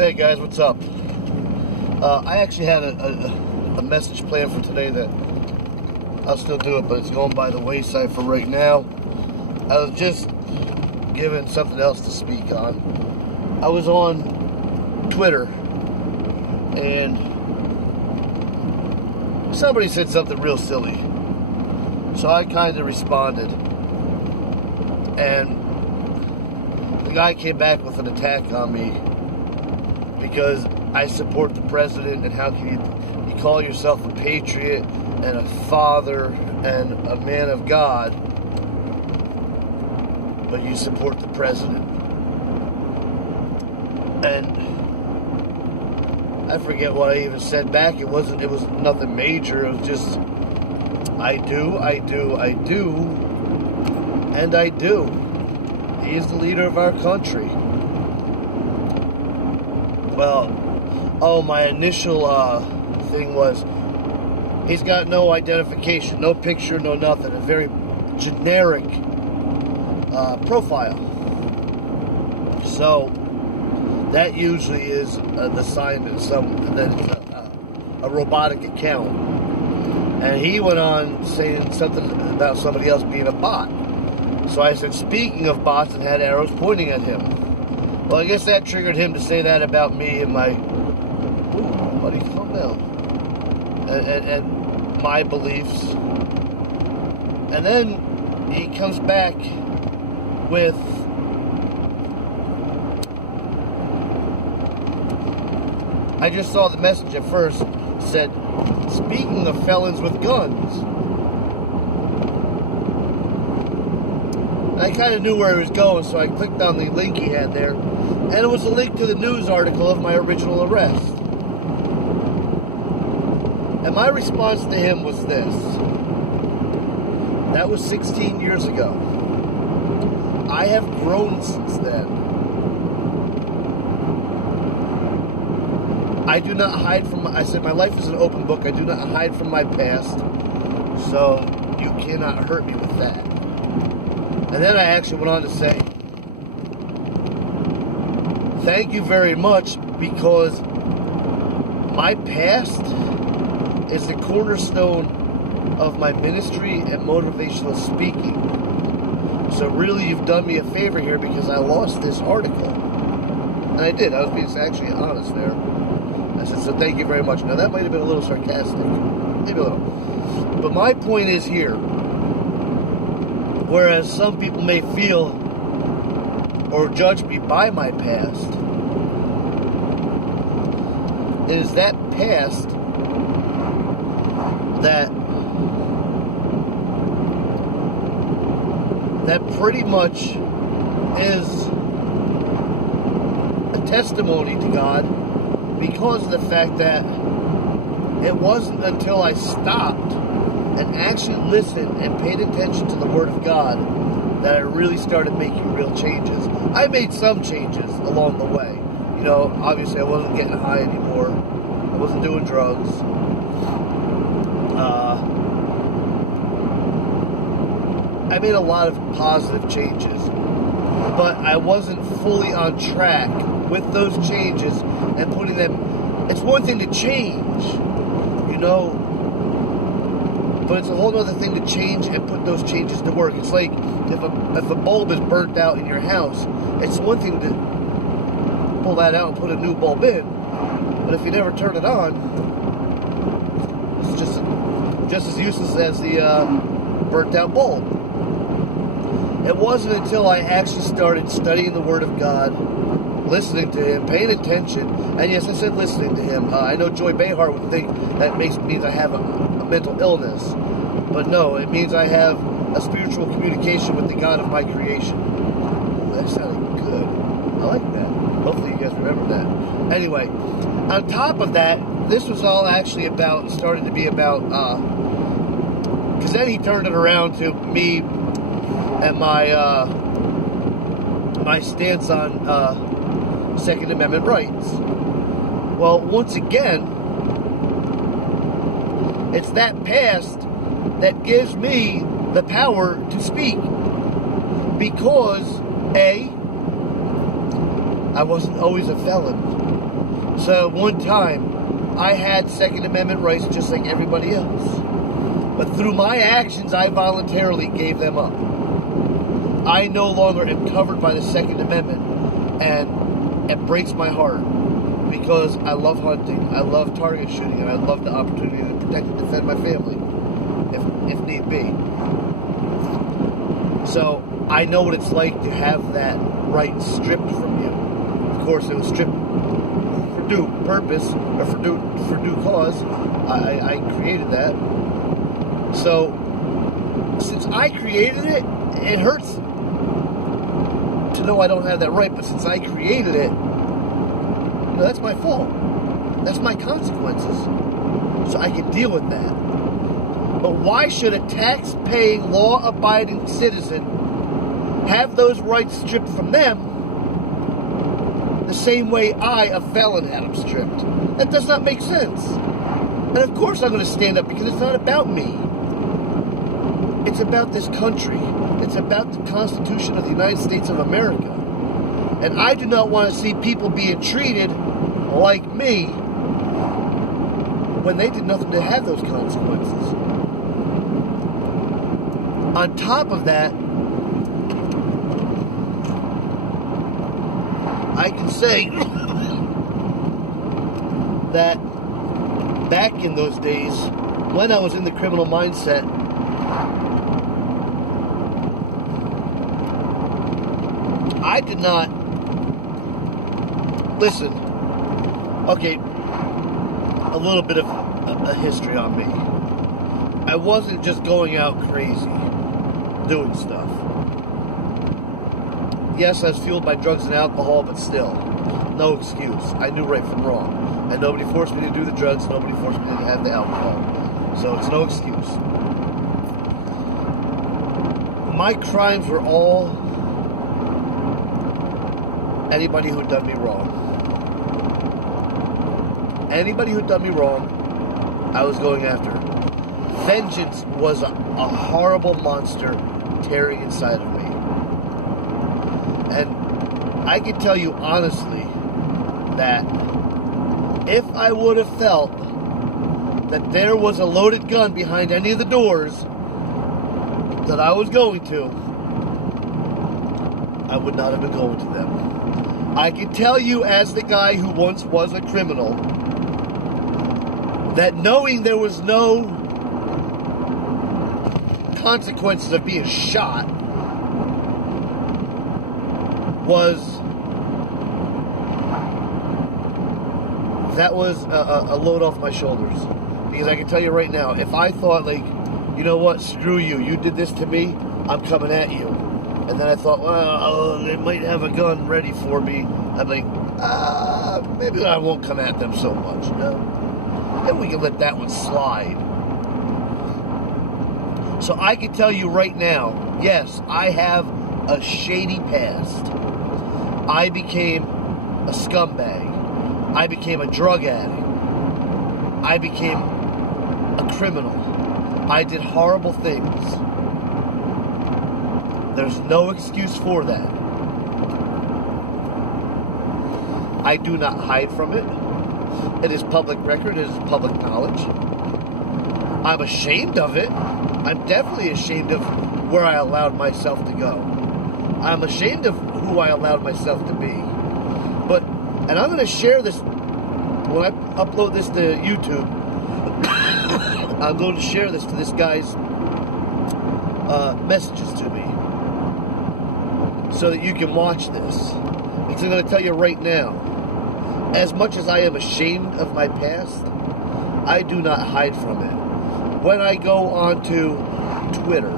Hey guys, what's up? I actually had a message planned for today that I'll still do it, but it's going by the wayside for right now. I was just given something else to speak on. I was on Twitter and somebody said something real silly. So I kind of responded. And the guy came back with an attack on me because I support the president, and how can you call yourself a patriot and a father and a man of God, but you support the president? And I forget what I even said back. It was nothing major. It was just, I do, and I do. He is the leader of our country. Well, my initial thing was, he's got no identification, no picture, no nothing. A very generic profile. So that usually is the sign that a robotic account. And he went on saying something about somebody else being a bot. So I said, speaking of bots, and had arrows pointing at him. Well, I guess that triggered him to say that about me and my... Ooh, buddy, calm down. And my beliefs. And then he comes back with... I just saw the message at first. Said, speaking of felons with guns. I kind of knew where he was going, so I clicked on the link he had there, and it was a link to the news article of my original arrest. And my response to him was this. That was 16 years ago. I have grown since then. I do not hide from, I said my life is an open book. I do not hide from my past, so you cannot hurt me with that. And then I actually went on to say, thank you very much, because my past is the cornerstone of my ministry and motivational speaking. So really, you've done me a favor here, because I lost this article. And I did. I was being actually honest there. I said, so thank you very much. Now, that might have been a little sarcastic. Maybe a little. But my point is here, whereas some people may feel or judge me by my past, it is that past that pretty much is a testimony to God, because of the fact that it wasn't until I stopped and actually listened and paid attention to the Word of God that I really started making real changes. I made some changes along the way. You know, obviously I wasn't getting high anymore. I wasn't doing drugs. I made a lot of positive changes. But I wasn't fully on track with those changes and putting them... It's one thing to change, you know, but it's a whole other thing to change and put those changes to work. It's like if a bulb is burnt out in your house, it's one thing to pull that out and put a new bulb in, but if you never turn it on, it's just as useless as the burnt out bulb. It wasn't until I actually started studying the Word of God, listening to Him, paying attention, and yes, I said listening to Him. I know Joy Behar would think that means I have a mental illness, but no, it means I have a spiritual communication with the God of my creation. Ooh, that sounded good. I like that. Hopefully you guys remember that. Anyway, on top of that, this was all actually started to be about, because then he turned it around to me and my stance on Second Amendment rights. Well, once again, it's that past that gives me the power to speak, because A, I wasn't always a felon. So one time, I had Second Amendment rights just like everybody else. But through my actions, I voluntarily gave them up. I no longer am covered by the Second Amendment. And it breaks my heart. Because I love hunting, I love target shooting, and I love the opportunity to protect and defend my family, if need be. So, I know what it's like to have that right stripped from you. Of course, it was stripped for due purpose, or for due cause. I created that. So, since I created it, it hurts to know I don't have that right, but since I created it, that's my fault. That's my consequences. So I can deal with that. But why should a tax-paying, law-abiding citizen have those rights stripped from them the same way I, a felon, had them stripped? That does not make sense. And of course I'm going to stand up because it's not about me. It's about this country. It's about the Constitution of the United States of America. And I do not want to see people being treated like me when they did nothing to have those consequences. On top of that, I can say that back in those days, when I was in the criminal mindset, I did not listen. Okay, a little bit of a history on me. I wasn't just going out crazy, doing stuff. Yes, I was fueled by drugs and alcohol, but still, no excuse. I knew right from wrong. And nobody forced me to do the drugs, nobody forced me to have the alcohol. So it's no excuse. My crimes were all anybody who done me wrong. Anybody who done me wrong, I was going after. Vengeance was a horrible monster tearing inside of me. And I can tell you honestly that if I would have felt that there was a loaded gun behind any of the doors that I was going to, I would not have been going to them. I can tell you as the guy who once was a criminal that knowing there was no consequences of being shot was a load off my shoulders. Because I can tell you right now, if I thought like, you know what, screw you, you did this to me, I'm coming at you. And then I thought, well, they might have a gun ready for me. I'm like, maybe I won't come at them so much, you know? Then we can let that one slide. So I can tell you right now, yes, I have a shady past. I became a scumbag. I became a drug addict. I became a criminal. I did horrible things. There's no excuse for that. I do not hide from it. It is public record. It is public knowledge. I'm ashamed of it. I'm definitely ashamed of where I allowed myself to go. I'm ashamed of who I allowed myself to be. But, and I'm going to share this, when I upload this to YouTube, I'm going to share this to this guy's messages to me. So that you can watch this. Because I'm going to tell you right now, as much as I am ashamed of my past, I do not hide from it. When I go onto Twitter,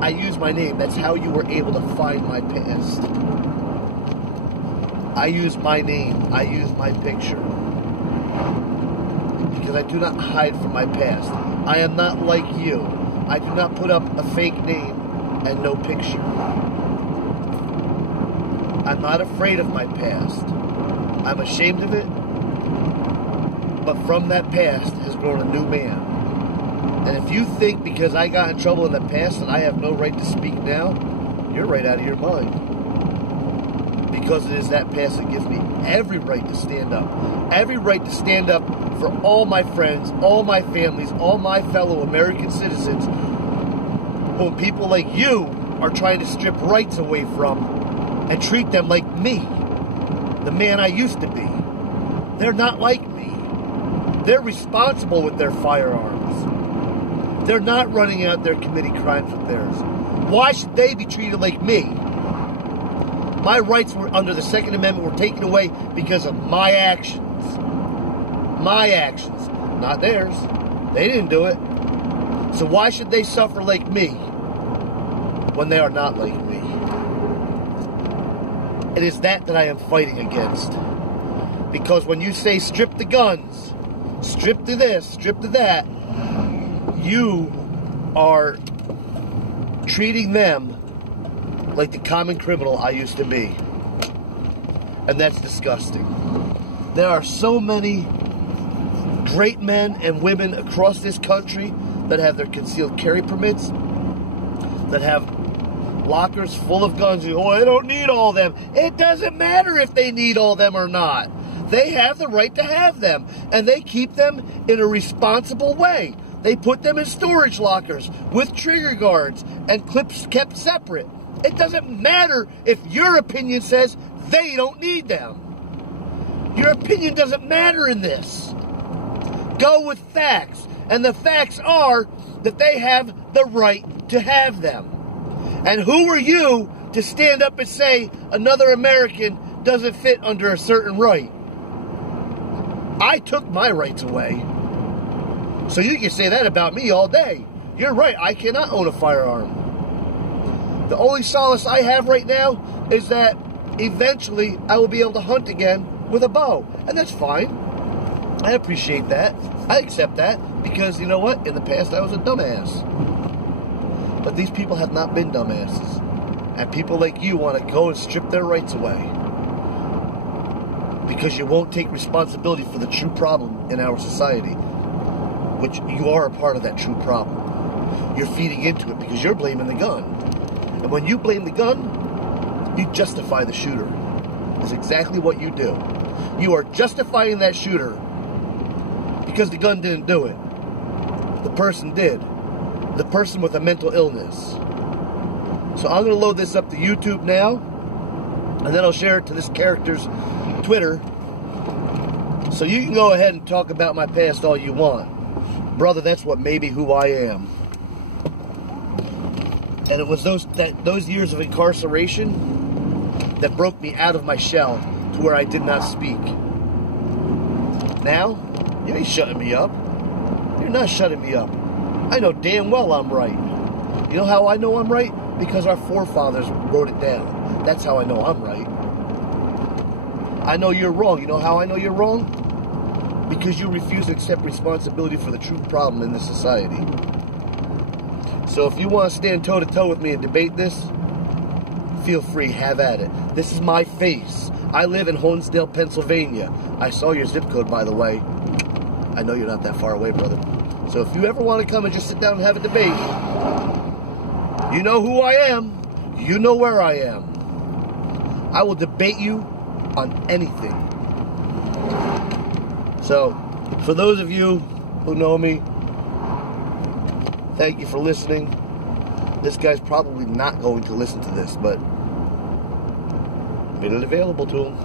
I use my name. That's how you were able to find my past. I use my name. I use my picture. Because I do not hide from my past. I am not like you. I do not put up a fake name and no picture. I'm not afraid of my past. I'm ashamed of it. But from that past has grown a new man. And if you think because I got in trouble in the past that I have no right to speak now, you're right out of your mind. because it is that past that gives me every right to stand up. Every right to stand up for all my friends, all my families, all my fellow American citizens, whom people like you are trying to strip rights away from and treat them like me, the man I used to be. They're not like me. They're responsible with their firearms. They're not running out there committing crimes with theirs. Why should they be treated like me? My rights were under the Second Amendment were taken away because of my actions. My actions, not theirs. They didn't do it. So why should they suffer like me when they are not like me? It is that I am fighting against. Because when you say strip the guns, strip to this, strip to that, you are treating them like the common criminal I used to be. And that's disgusting. There are so many great men and women across this country that have their concealed carry permits, that have lockers full of guns. Oh, I don't need all of them. It doesn't matter if they need all of them or not. They have the right to have them, and they keep them in a responsible way. They put them in storage lockers with trigger guards and clips kept separate. It doesn't matter if your opinion says they don't need them. Your opinion doesn't matter in this. Go with facts, and the facts are that they have the right to have them. And who are you to stand up and say another American doesn't fit under a certain right? I took my rights away. So you can say that about me all day. You're right, I cannot own a firearm. The only solace I have right now is that eventually I will be able to hunt again with a bow. And that's fine. I appreciate that. I accept that. Because you know what? In the past I was a dumbass. But these people have not been dumbasses. And people like you want to go and strip their rights away. Because you won't take responsibility for the true problem in our society. Which you are a part of that true problem. You're feeding into it because you're blaming the gun. And when you blame the gun, you justify the shooter. That's exactly what you do. You are justifying that shooter because the gun didn't do it. The person did. The person with a mental illness. So I'm going to load this up to YouTube now, and then I'll share it to this character's Twitter. So you can go ahead and talk about my past all you want. Brother, that's what made me who I am. And it was those years of incarceration that broke me out of my shell to where I did not speak. Now, you ain't shutting me up. You're not shutting me up. I know damn well I'm right. You know how I know I'm right? Because our forefathers wrote it down. That's how I know I'm right. I know you're wrong. You know how I know you're wrong? Because you refuse to accept responsibility for the true problem in this society. So if you want to stand toe-to-toe with me and debate this, feel free, have at it. This is my face. I live in Honesdale, Pennsylvania. I saw your zip code, by the way. I know you're not that far away, brother. So if you ever want to come and just sit down and have a debate, you know who I am. You know where I am. I will debate you on anything. So, for those of you who know me, thank you for listening. This guy's probably not going to listen to this, but I made it available to him.